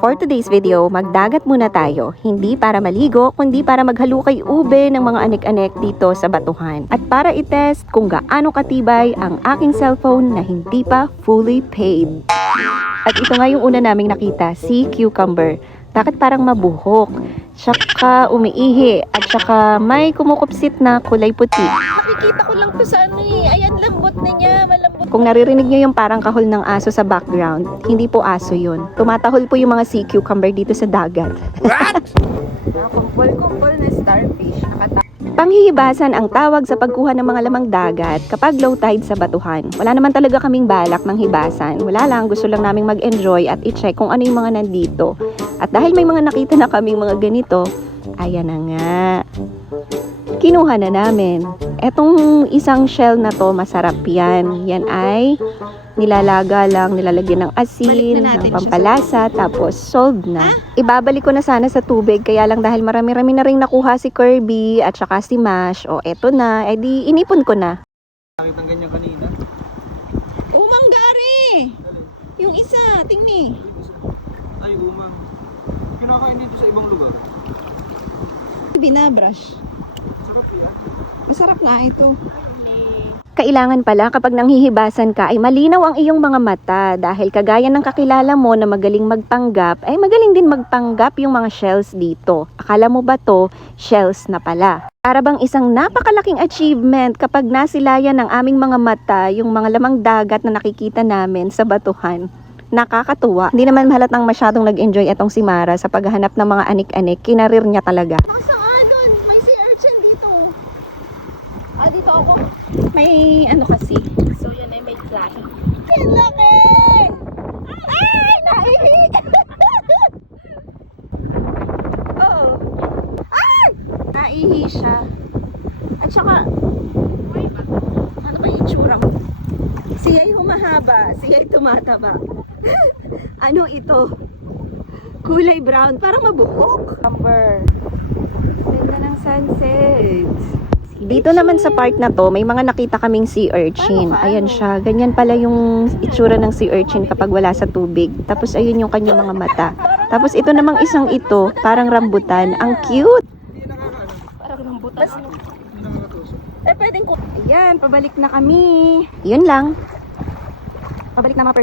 For today's video, magdagat muna tayo. Hindi para maligo, kundi para maghalukay ube ng mga anek-anek dito sa batuhan. At para itest kung gaano katibay ang aking cellphone na hindi pa fully paid. At ito nga yung una naming nakita, sea cucumber. Bakit parang mabuhok? Tsaka umiihi. At tsaka may kumukupsit na kulay puti. Nakikita ko lang to sa ano eh. Ayan, lambot na niya. Malambot. Kung naririnig nyo yung parang kahol ng aso sa background, hindi po aso yun. Tumatahol po yung mga sea cucumber dito sa dagat. What? Kumpol-kumpol na starfish. Panghihibasan ang tawag sa pagkuha ng mga lamang dagat kapag low tide sa batuhan. Wala naman talaga kaming balak ng hibasan. Wala lang, gusto lang naming mag-enjoy at i-check kung ano yung mga nandito. At dahil may mga nakita na kaming mga ganito, ayan na nga. Kinuha na namin. Etong isang shell na to, masarap yan. Yan ay nilalaga lang, nilalagyan ng asin, ng pampalasa, tapos solved na. Ibabalik ko na sana sa tubig, kaya lang dahil marami-rami na rin nakuha si Kirby at saka si Mash, o eto na, edi inipon ko na. Nakita ng ganyan kanina. Umanggari! Yung isa, tingni. Ay, umang. Kinakain dito sa ibang lugar. Binabrush. Sarap yan. Masarap nga ito. Kailangan pala kapag nanghihibasan ka ay malinaw ang iyong mga mata dahil kagaya ng kakilala mo na magaling magpanggap ay magaling din magpanggap yung mga shells dito. Akala mo ba to shells na pala? Para bang isang napakalaking achievement kapag nasilayan ng aming mga mata yung mga lamang dagat na nakikita namin sa batuhan. Nakakatuwa. Hindi naman halatang masyadong nag-enjoy itong si Mara sa paghahanap ng mga anik-anik. Kinarir niya talaga. Saan doon? May sea urchin dito. Ah, dito ako. May ano kasi. So yun ay may fly. Ang laki! Ay! Naihi! Oo. Ay! Naihi siya. At saka, ano ba yung itsura mo? Siya'y humahaba, siya'y tumataba. Ano ito? Kulay brown, parang mabuhok. Amber. Ganda ng sunset. Dito naman sa part na to, may mga nakita kaming sea urchin. Ayan siya. Ganyan pala yung itsura ng sea urchin kapag wala sa tubig. Tapos ayun yung kanyang mga mata. Tapos ito namang isang ito, parang rambutan. Ang cute! Parang rambutan. Hindi nakakatusok. Eh, pwedeng ko. Ayan, pabalik na kami. Yun lang. Pabalik na mga